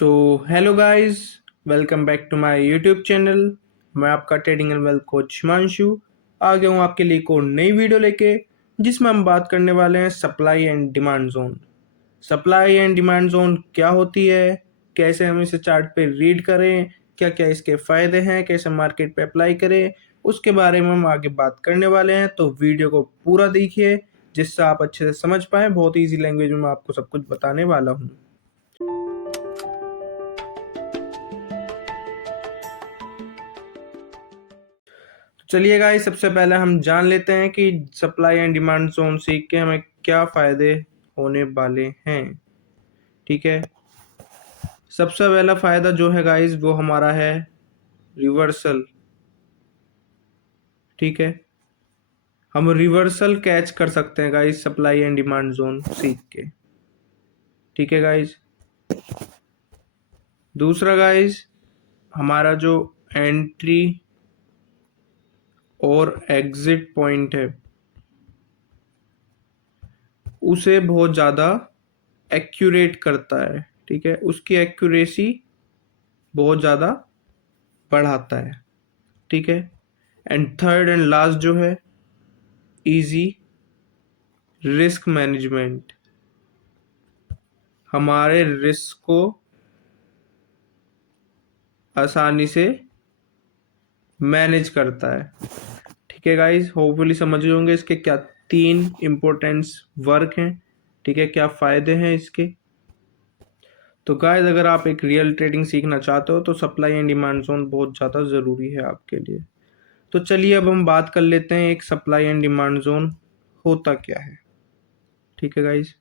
So hello guys, welcome back to my YouTube channel. मैं आपका trading and wealth coach Himanshu आ गया हूँ आपके लिए एक और नई वीडियो लेके, जिसमें हम बात करने वाले हैं supply and demand zone. Supply and demand zone क्या होती है, कैसे हम इसे चार्ट पे रीड करें, क्या क्या इसके फ़ायदे हैं, कैसे मार्केट पे अप्लाई करें, उसके बारे में हम आगे बात करने वाले हैं। तो वीडियो को पूरा देखिए जिससे आप अच्छे से समझ पाएँ। बहुत ईजी लैंग्वेज में मैं आपको सब कुछ बताने वाला हूँ। चलिए गाइस, सबसे पहले हम जान लेते हैं कि सप्लाई एंड डिमांड जोन सीख के हमें क्या फ़ायदे होने वाले हैं। ठीक है, सबसे पहला फ़ायदा जो है गाइस वो हमारा है रिवर्सल। ठीक है, हम रिवर्सल कैच कर सकते हैं guys supply and demand zone सीख के। ठीक है गाइस, दूसरा गाइस हमारा जो एंट्री और एग्जिट पॉइंट है उसे बहुत ज़्यादा एक्यूरेट करता है। ठीक है, उसकी एक्यूरेसी बहुत ज़्यादा बढ़ाता है। ठीक है, एंड थर्ड एंड लास्ट जो है इजी रिस्क मैनेजमेंट, हमारे रिस्क को आसानी से मैनेज करता है। ठीक है गाइस, होपफुली समझ गए होंगे इसके क्या तीन इम्पोर्टेंस वर्क हैं। ठीक है, क्या फ़ायदे हैं इसके। तो गाइस, अगर आप एक रियल ट्रेडिंग सीखना चाहते हो तो सप्लाई एंड डिमांड जोन बहुत ज़्यादा ज़रूरी है आपके लिए। तो चलिए अब हम बात कर लेते हैं एक सप्लाई एंड डिमांड जोन होता क्या है। ठीक है गाइस,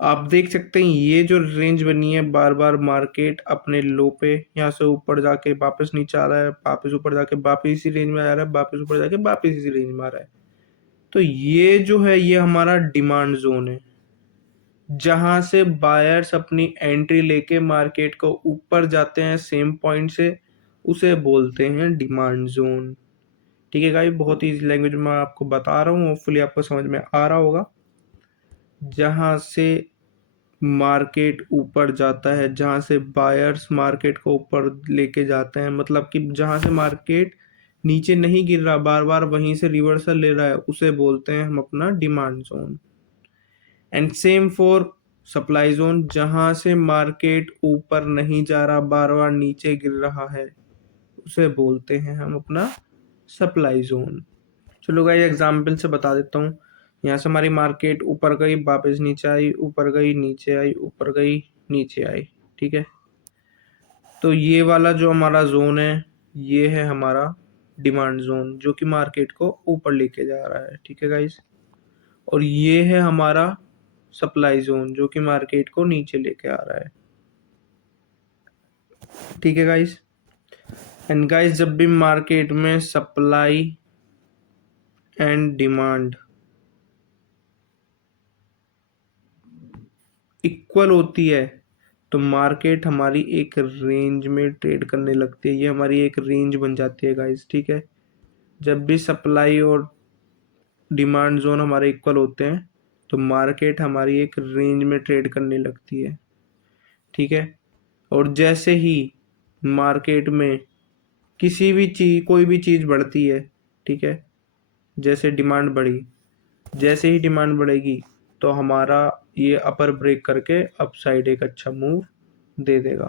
आप देख सकते हैं ये जो रेंज बनी है, बार बार मार्केट अपने लो पे यहाँ से ऊपर जाके वापस नीचे आ रहा है, वापस ऊपर जाके वापस इसी रेंज में आ रहा है, वापस ऊपर जाके वापस इसी रेंज में आ रहा है। तो ये जो है ये हमारा डिमांड जोन है, जहां से बायर्स अपनी एंट्री लेके मार्केट को ऊपर जाते हैं सेम पॉइंट से, उसे बोलते हैं डिमांड जोन। ठीक है गाइस, बहुत ही लैंग्वेज में मैं आपको बता रहा हूँ, होपफुली आपको समझ में आ रहा होगा। जहां से मार्केट ऊपर जाता है, जहां से बायर्स मार्केट को ऊपर लेके जाते हैं, मतलब कि जहां से मार्केट नीचे नहीं गिर रहा, बार बार वहीं से रिवर्सल ले रहा है, उसे बोलते हैं हम अपना demand zone. And same for supply zone, जहां से मार्केट ऊपर नहीं जा रहा, बार बार नीचे गिर रहा है, उसे बोलते हैं हम अपना सप्लाई जोन। चलो गाइस, एग्जाम्पल से बता देता हूँ। यहाँ से हमारी मार्केट ऊपर गई, वापस नीचे आई, ऊपर गई, नीचे आई, ऊपर गई, नीचे आई। ठीक है, तो ये वाला जो हमारा जोन है ये है हमारा डिमांड जोन, जो कि मार्केट को ऊपर लेके जा रहा है। ठीक है गाइस, और ये है हमारा सप्लाई जोन, जो कि मार्केट को नीचे लेके आ रहा है। ठीक है गाइस, एंड गाइस जब भी मार्केट में सप्लाई एंड डिमांड इक्वल होती है तो मार्केट हमारी एक रेंज में ट्रेड करने लगती है। ये हमारी एक रेंज बन जाती है गाइस। ठीक है, जब भी सप्लाई और डिमांड जोन हमारे इक्वल होते हैं तो मार्केट हमारी एक रेंज में ट्रेड करने लगती है। ठीक है, और जैसे ही मार्केट में किसी भी चीज कोई भी चीज़ बढ़ती है, ठीक है, जैसे डिमांड बढ़ी, जैसे ही डिमांड बढ़ेगी तो हमारा ये अपर ब्रेक करके अप साइड एक अच्छा मूव दे देगा।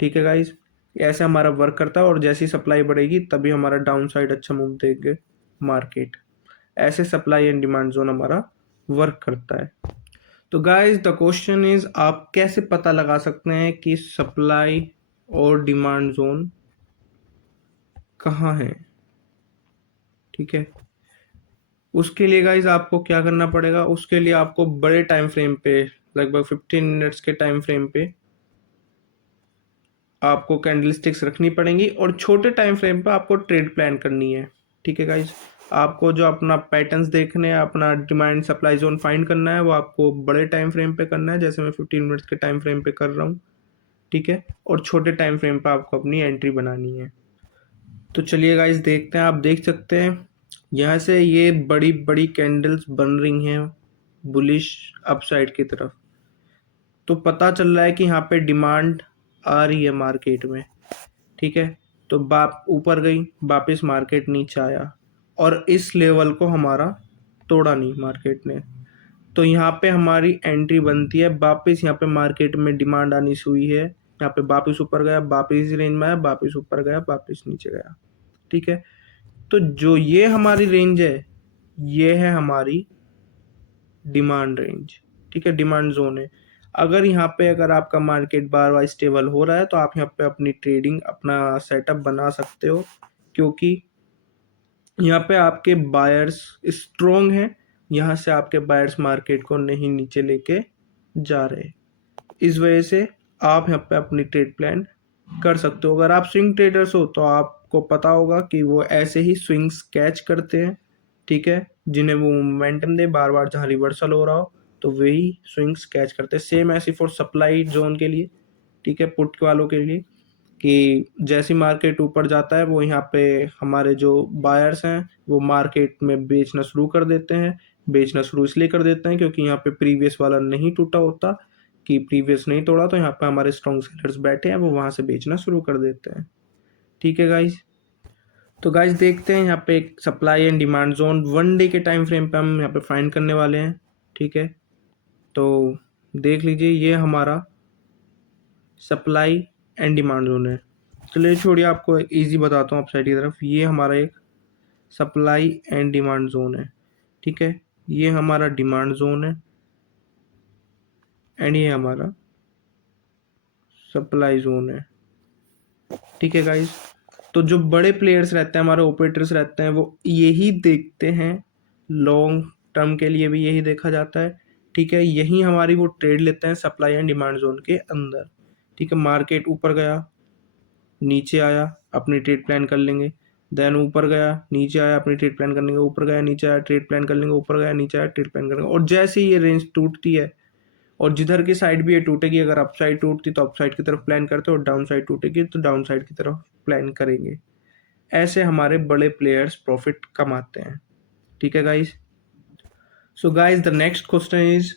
ठीक है गाइस, ऐसे हमारा वर्क करता है, और जैसी सप्लाई बढ़ेगी तभी हमारा डाउन साइड अच्छा मूव देंगे मार्केट। ऐसे सप्लाई एंड डिमांड जोन हमारा वर्क करता है। तो गाइस द क्वेश्चन इज, आप कैसे पता लगा सकते हैं कि सप्लाई और डिमांड जोन कहाँ है। ठीक है, उसके लिए गाइज आपको क्या करना पड़ेगा, उसके लिए आपको बड़े टाइम फ्रेम पे, लगभग 15 मिनट्स के टाइम फ्रेम पे आपको कैंडल स्टिक्स रखनी पड़ेंगी, और छोटे टाइम फ्रेम पे आपको ट्रेड प्लान करनी है। ठीक है गाइज, आपको जो अपना पैटर्न्स देखने हैं, अपना डिमांड सप्लाई जोन फाइंड करना है, वो आपको बड़े टाइम फ्रेम पे करना है, जैसे मैं 15 मिनट्स के टाइम फ्रेम पे कर रहा हूँ। ठीक है, और छोटे टाइम फ्रेम पे आपको अपनी एंट्री बनानी है। तो चलिए गाइज देखते हैं। आप देख सकते हैं यहाँ से ये बड़ी बड़ी कैंडल्स बन रही हैं बुलिश अपसाइड की तरफ। तो पता चल रहा है कि यहाँ पे डिमांड आ रही है मार्केट में, ठीक है। तो ऊपर गई, वापस मार्केट नीचे आया और इस लेवल को हमारा तोड़ा नहीं मार्केट ने, तो यहाँ पे हमारी एंट्री बनती है। वापस यहाँ पे मार्केट में डिमांड आनी शुरू हुई है, यहाँ पे वापस ऊपर गया, वापस इस रेंज में आया, वापस ऊपर गया, वापस नीचे गया, ठीक है। तो जो ये हमारी रेंज है, ये है हमारी डिमांड रेंज, ठीक है, डिमांड जोन है। अगर यहाँ पे अगर आपका मार्केट बार बार स्टेबल हो रहा है तो आप यहाँ पे अपनी ट्रेडिंग, अपना सेटअप बना सकते हो, क्योंकि यहाँ पे आपके बायर्स स्ट्रोंग हैं, यहाँ से आपके बायर्स मार्केट को नहीं नीचे लेके जा रहे। इस वजह से आप यहाँ पे अपनी ट्रेड प्लान कर सकते हो। अगर आप स्विंग ट्रेडर्स हो तो आपको पता होगा कि वो ऐसे ही स्विंग्स कैच करते हैं, ठीक है, जिन्हें वो मोमेंटम दे, बार बार जहाँ रिवर्सल हो रहा हो तो वही स्विंग्स कैच करते हैं। सेम ऐसी फॉर सप्लाई जोन के लिए, ठीक है, पुट वालों के लिए, कि जैसी मार्केट ऊपर जाता है वो यहाँ पे हमारे जो बायर्स हैं वो मार्केट में बेचना शुरू कर देते हैं। बेचना शुरू इसलिए कर देते हैं क्योंकि यहाँ पे प्रीवियस वाला नहीं टूटा होता, कि प्रीवियस नहीं तोड़ा, तो यहाँ पे हमारे स्ट्रॉन्ग सेलर्स बैठे हैं, वो वहाँ से बेचना शुरू कर देते हैं, ठीक है गाइज। तो गाइज देखते हैं यहाँ पे एक supply and demand zone 1 day के टाइम फ्रेम पे हम यहाँ पे फाइंड करने वाले हैं, ठीक है। तो देख लीजिए, ये हमारा सप्लाई एंड डिमांड जोन है। चलिए छोड़िए, आपको इजी बताता हूँ अपसाइड की तरफ। ये हमारा एक सप्लाई एंड डिमांड जोन है, ठीक है। ये हमारा डिमांड जोन है एंड ये हमारा सप्लाई जोन है, ठीक है गाइज। तो जो बड़े प्लेयर्स रहते हैं, हमारे ऑपरेटर्स रहते हैं, वो यही देखते हैं, लॉन्ग टर्म के लिए भी यही देखा जाता है, ठीक है। यही हमारी वो ट्रेड लेते हैं सप्लाई एंड डिमांड जोन के अंदर, ठीक है। मार्केट ऊपर गया, नीचे आया, अपनी ट्रेड प्लान कर लेंगे, देन ऊपर गया, नीचे आया, अपनी ट्रेड प्लान कर लेंगे, ऊपर गया, नीचे आया, ट्रेड प्लान कर लेंगे, ऊपर गया, नीचे आया, ट्रेड प्लान करेंगे। और जैसे ही ये रेंज टूटती है, और जिधर की साइड भी ये टूटेगी, अगर अप साइड टूटती तो अप साइड की तरफ प्लान करते, और डाउन साइड टूटेगी तो डाउन साइड की तरफ प्लान करेंगे। ऐसे हमारे बड़े प्लेयर्स प्रॉफिट कमाते हैं, ठीक है guys. So guys the next question is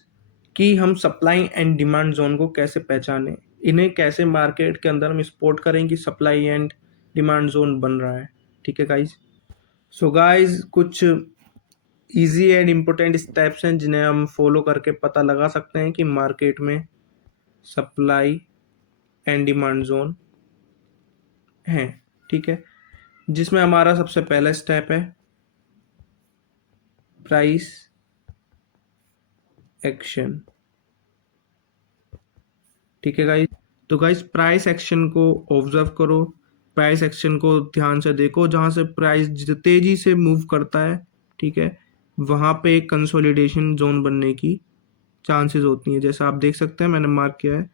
कि हम सप्लाई एंड डिमांड जोन को कैसे पहचानें, इन्हें कैसे मार्केट के अंदर हम स्पॉट करें कि सप्लाई एंड डिमांड जोन बन रहा है, ठीक है गाइज। सो गाइज कुछ इजी एंड इम्पोर्टेंट स्टेप्स हैं जिन्हें हम फॉलो करके पता लगा सकते हैं कि मार्केट में सप्लाई एंड डिमांड जोन है, ठीक है। जिसमें हमारा सबसे पहला स्टेप है प्राइस एक्शन, ठीक है गाइज। तो गाइज प्राइस एक्शन को ऑब्जर्व करो, प्राइस एक्शन को ध्यान से देखो, जहाँ से प्राइस तेजी से मूव करता है, ठीक है, वहाँ पे एक कंसोलिडेशन जोन बनने की चांसेस होती हैं। जैसा आप देख सकते हैं, मैंने मार्क किया है,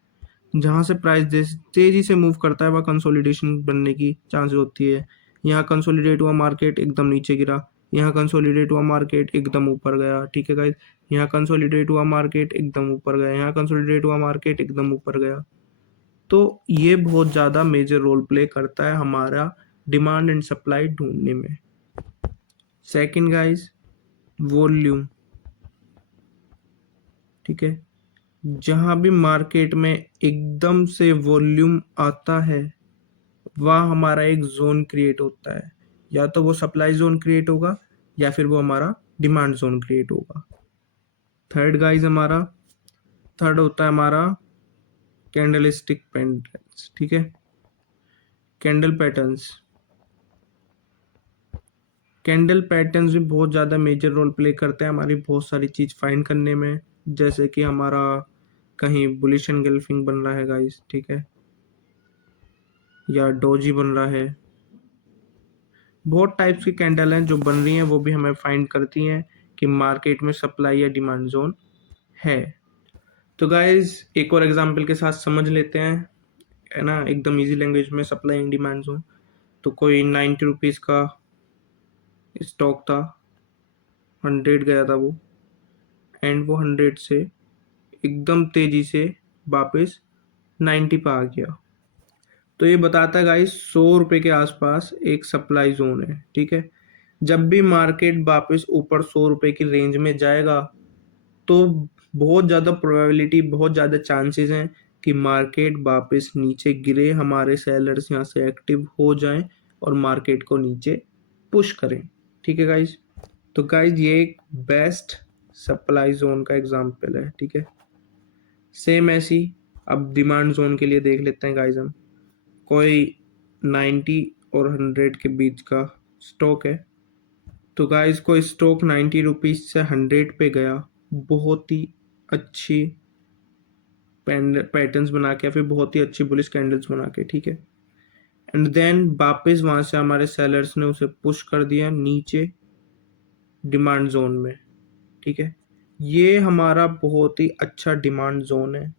जहाँ से प्राइस तेजी से मूव करता है वह कंसोलिडेशन बनने की चांसेस होती है। यहाँ कंसोलिडेट हुआ मार्केट, एकदम नीचे गिरा, यहाँ कंसोलिडेट हुआ मार्केट, एकदम ऊपर गया, ठीक है गाइज। यहाँ कंसोलिडेट हुआ मार्केट, एकदम ऊपर गया, यहाँ कंसोलिडेट हुआ मार्केट, एकदम ऊपर गया। तो ये बहुत ज़्यादा मेजर रोल प्ले करता है हमारा डिमांड एंड सप्लाई ढूंढने में। सेकंड गाइज वॉल्यूम, ठीक है। जहाँ भी मार्केट में एकदम से वॉल्यूम आता है वहाँ हमारा एक जोन क्रिएट होता है, या तो वो सप्लाई जोन क्रिएट होगा या फिर वो हमारा डिमांड जोन क्रिएट होगा। थर्ड गाइज थर्ड होता है हमारा कैंडल स्टिक पैटर्न्स, ठीक है। कैंडल पैटर्न्स भी बहुत ज़्यादा मेजर रोल प्ले करते हैं हमारी बहुत सारी चीज़ फाइंड करने में, जैसे कि हमारा कहीं बुलिश एंगल्फिंग बन रहा है गाइस, ठीक है, या डोजी बन रहा है। बहुत टाइप्स की कैंडल हैं जो बन रही हैं, वो भी हमें फाइंड करती हैं कि मार्केट में सप्लाई या डिमांड जोन है। तो गाइस एक और एग्जांपल के साथ समझ लेते हैं, है ना, एकदम इजी लैंग्वेज में सप्लाई एंड डिमांड जोन। तो कोई 90 रुपीज़ का स्टॉक था, 100 गया था वो, एंड वो 100 से एकदम तेजी से वापस 90 पे आ गया। तो ये बताता है गाइस 100 रुपये के आसपास एक सप्लाई जोन है, ठीक है। जब भी मार्केट वापस ऊपर 100 रुपये की रेंज में जाएगा तो बहुत ज़्यादा प्रोबेबिलिटी, बहुत ज़्यादा चांसेस हैं कि मार्केट वापस नीचे गिरे, हमारे सेलर्स यहाँ से एक्टिव हो जाएं और मार्केट को नीचे पुश करें। ठीक है गाइज। तो गाइज ये एक बेस्ट सप्लाई जोन का एग्जांपल है। ठीक है, सेम ऐसी अब डिमांड जोन के लिए देख लेते हैं गाइज। हम कोई 90 और 100 के बीच का स्टॉक है। तो गाइज कोई स्टॉक 90 रुपीज से 100 पे गया, बहुत ही अच्छी पैटर्न्स बना के, या फिर बहुत ही अच्छी बुलिश कैंडल्स बना के। ठीक है, एंड देन वापस वहां से हमारे सेलर्स ने उसे पुश कर दिया नीचे डिमांड जोन में। ठीक है, ये हमारा बहुत ही अच्छा डिमांड जोन है।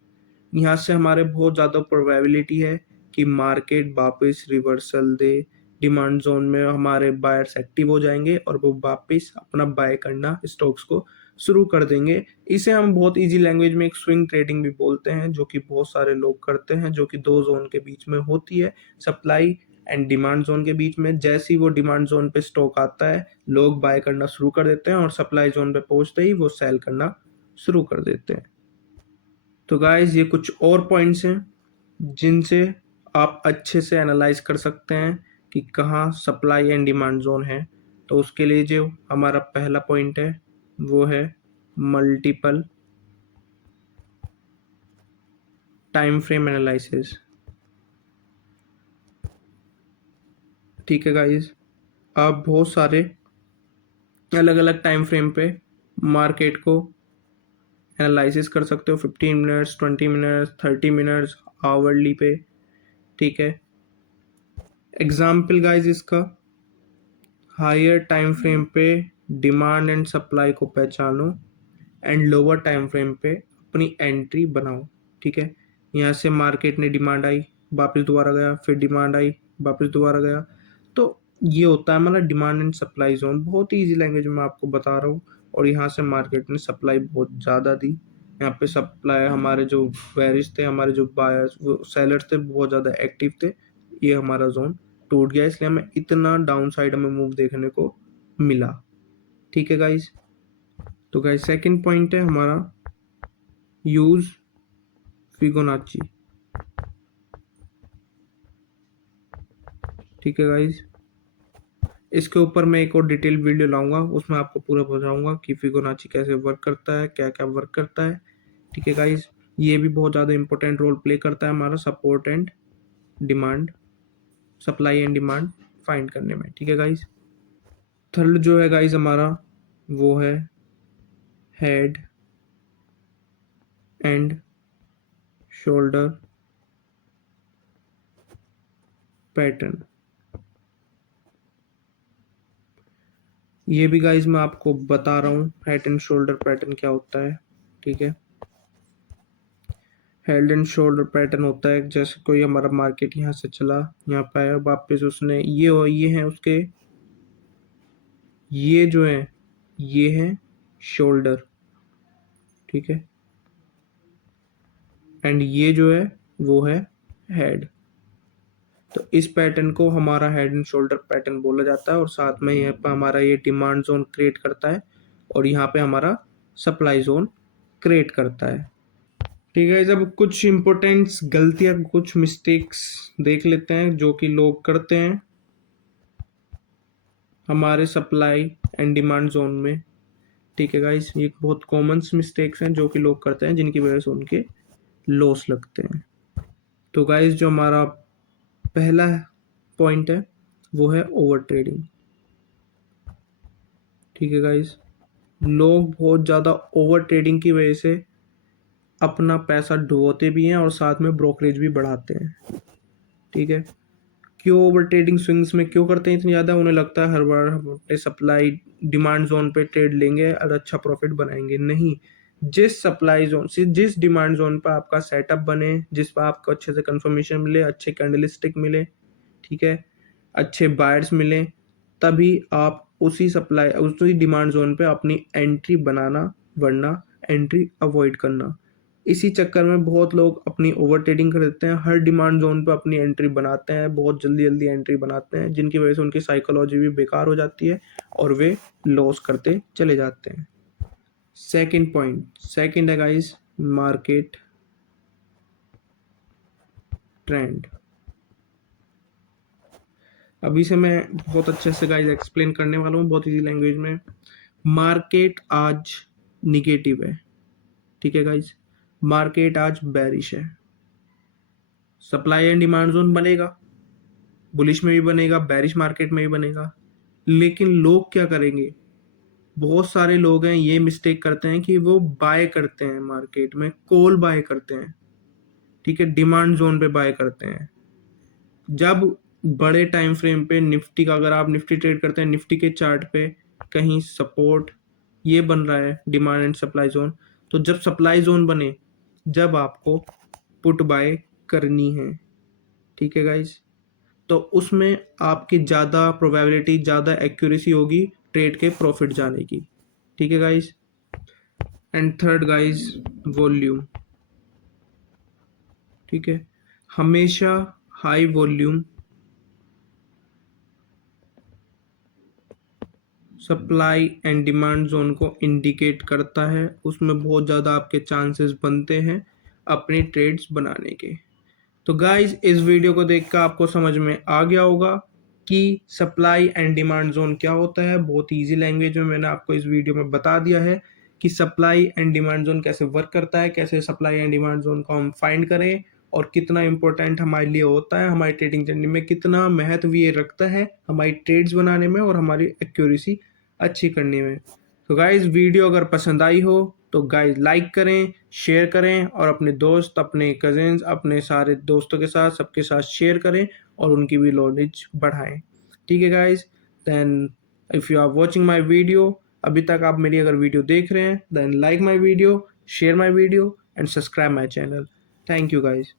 यहाँ से हमारे बहुत ज़्यादा प्रोबेबिलिटी है कि मार्केट वापस रिवर्सल दे, डिमांड जोन में हमारे बायर्स एक्टिव हो जाएंगे और वो वापस अपना बाय करना स्टॉक्स को शुरू कर देंगे। इसे हम बहुत इजी लैंग्वेज में एक स्विंग ट्रेडिंग भी बोलते हैं, जो कि बहुत सारे लोग करते हैं, जो कि दो जोन के बीच में होती है, सप्लाई एंड डिमांड जोन के बीच में। जैसे ही वो डिमांड जोन पे स्टॉक आता है, लोग बाय करना शुरू कर देते हैं और सप्लाई जोन पे पहुंचते ही वो सेल करना शुरू कर देते हैं। तो गाइज ये कुछ और पॉइंट्स हैं जिनसे आप अच्छे से एनालाइज कर सकते हैं कि कहाँ सप्लाई एंड डिमांड जोन है। तो उसके लिए जो हमारा पहला पॉइंट है वो है मल्टीपल टाइम फ्रेम एनालिसिस। ठीक है गाइज, आप बहुत सारे अलग अलग टाइम फ्रेम पे मार्केट को एनालिसिस कर सकते हो, 15 मिनट्स, 20 मिनट्स, 30 मिनट्स, आवरली पे। ठीक है, एग्जाम्पल गाइज इसका, हायर टाइम फ्रेम पे डिमांड एंड सप्लाई को पहचानो एंड लोअर टाइम फ्रेम पे अपनी एंट्री बनाओ। ठीक है, यहाँ से मार्केट ने डिमांड आई, वापस दोबारा गया, फिर डिमांड आई, वापस दोबारा गया। तो ये होता है हमारा डिमांड एंड सप्लाई जोन। बहुत ही ईजी लैंग्वेज में आपको बता रहा हूँ। और यहाँ से मार्केट ने सप्लाई बहुत ज़्यादा दी, यहाँ पे सप्लाई हमारे जो बेरिश थे, हमारे जो बायर्स, वो सेलर्स थे, बहुत ज़्यादा एक्टिव थे। ये हमारा जोन टूट गया, इसलिए हमें इतना डाउन साइड में मूव देखने को मिला। ठीक है गाइज। तो गाइज सेकंड पॉइंट है हमारा यूज फिबोनाची। ठीक है गाइज, इसके ऊपर मैं एक और डिटेल वीडियो लाऊंगा, उसमें आपको पूरा बताऊंगा कि फिबोनाची कैसे वर्क करता है, क्या क्या वर्क करता है। ठीक है गाइज, ये भी बहुत ज़्यादा इंपॉर्टेंट रोल प्ले करता है हमारा support and demand, supply and demand find करने में। ठीक है गाइज, थर्ड जो है गाइज हमारा वो है हेड एंड शोल्डर पैटर्न। ये भी गाइज मैं आपको बता रहा हूँ हेड एंड शोल्डर पैटर्न क्या होता है। ठीक है, हेड एंड शोल्डर पैटर्न होता है जैसे कोई हमारा मार्केट यहाँ से चला, यहाँ पे आया, वापस उसने ये हैं उसके, ये जो है ये है शोल्डर। ठीक है, एंड ये जो है वो है हेड। तो इस पैटर्न को हमारा हेड एंड शोल्डर पैटर्न बोला जाता है। और साथ में यहाँ पे हमारा ये डिमांड जोन क्रिएट करता है और यहाँ पे हमारा सप्लाई जोन क्रिएट करता है। ठीक है, जब कुछ इंपॉर्टेंट गलतियां, कुछ मिस्टेक्स देख लेते हैं जो कि लोग करते हैं हमारे सप्लाई एंड डिमांड जोन में। ठीक है गाइस, ये बहुत कॉमन मिस्टेक्स हैं जो कि लोग करते हैं, जिनकी वजह से उनके लॉस लगते हैं। तो गाइस जो हमारा पहला पॉइंट है वो है ओवर ट्रेडिंग। ठीक है गाइस, लोग बहुत ज़्यादा ओवर ट्रेडिंग की वजह से अपना पैसा डुबोते भी हैं और साथ में ब्रोकरेज भी बढ़ाते हैं। ठीक है, क्यों ओवर ट्रेडिंग स्विंग्स में क्यों करते हैं इतनी ज़्यादा? उन्हें लगता है हर बार हम अपने सप्लाई डिमांड जोन पे ट्रेड लेंगे और अच्छा प्रॉफिट बनाएंगे। नहीं, जिस सप्लाई जोन से, जिस डिमांड जोन पर आपका सेटअप बने, जिस पर आपको अच्छे से कंफर्मेशन मिले, अच्छे कैंडलस्टिक मिले, ठीक है, अच्छे बायर्स मिले, तभी आप उसी सप्लाई, उसी डिमांड जोन पे अपनी एंट्री बनाना, वरना एंट्री अवॉइड करना। इसी चक्कर में बहुत लोग अपनी ओवर ट्रेडिंग कर देते हैं, हर डिमांड जोन पे अपनी एंट्री बनाते हैं, बहुत जल्दी जल्दी एंट्री बनाते हैं, जिनकी वजह से उनकी साइकोलॉजी भी बेकार हो जाती है और वे लॉस करते चले जाते हैं। सेकंड पॉइंट, सेकंड है गाइस मार्केट ट्रेंड। अभी से मैं बहुत अच्छे से गाइस एक्सप्लेन करने वाला हूँ, बहुत इजी लैंग्वेज में। मार्केट आज निगेटिव है, ठीक है गाइस, मार्केट आज बेरिश है। सप्लाई एंड डिमांड जोन बनेगा, बुलिश में भी बनेगा, बेरिश मार्केट में भी बनेगा। लेकिन लोग क्या करेंगे, बहुत सारे लोग हैं ये मिस्टेक करते हैं कि वो बाय करते हैं, मार्केट में कॉल बाय करते हैं, ठीक है, डिमांड जोन पे बाय करते हैं। जब बड़े टाइम फ्रेम पे निफ्टी का, अगर आप निफ्टी ट्रेड करते हैं, निफ्टी के चार्ट पे कहीं सपोर्ट ये बन रहा है डिमांड एंड सप्लाई जोन, तो जब सप्लाई जोन बने, जब आपको पुट बाय करनी है, ठीक है गाइस, तो उसमें आपकी ज़्यादा प्रोबेबिलिटी, ज़्यादा एक्यूरेसी होगी ट्रेड के प्रॉफिट जाने की, ठीक है guys. And third guys volume, ठीक है, हमेशा high volume supply and demand zone को इंडिकेट करता है, उसमें बहुत ज़्यादा आपके चांसेस बनते हैं अपनी ट्रेड्स बनाने के। तो गाइस इस वीडियो को देखकर आपको समझ में आ गया होगा कि सप्लाई एंड डिमांड जोन क्या होता है। बहुत इजी लैंग्वेज में मैंने आपको इस वीडियो में बता दिया है कि सप्लाई एंड डिमांड जोन कैसे वर्क करता है, कैसे सप्लाई एंड डिमांड जोन को हम फाइंड करें और कितना इंपॉर्टेंट हमारे लिए होता है, हमारी ट्रेडिंग जर्नी में कितना महत्व ये रखता है हमारी ट्रेड्स बनाने में और हमारी एक्यूरेसी अच्छी करने में। तो गाइज वीडियो अगर पसंद आई हो तो गाइज लाइक करें, शेयर करें और अपने दोस्त, अपने कजिन्स, अपने सारे दोस्तों के साथ, सबके साथ शेयर करें और उनकी भी नॉलेज बढ़ाएं, ठीक है guys. Then if you are watching my video, अभी तक आप मेरी अगर वीडियो देख रहे हैं, then like my video, share my video and subscribe my channel. Thank you guys.